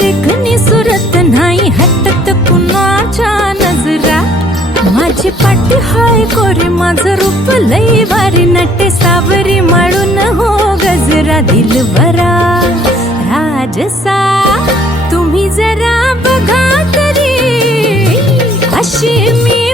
देखणी सुरत नाही हटत कुणाच्या नजरा. माझी पाटी हाय कोरे माझं रूप लई भारी नटे सावरी माळून हो गजरा. दिलबरा राजसा तुम्ही जरा बघा तरी अशी मी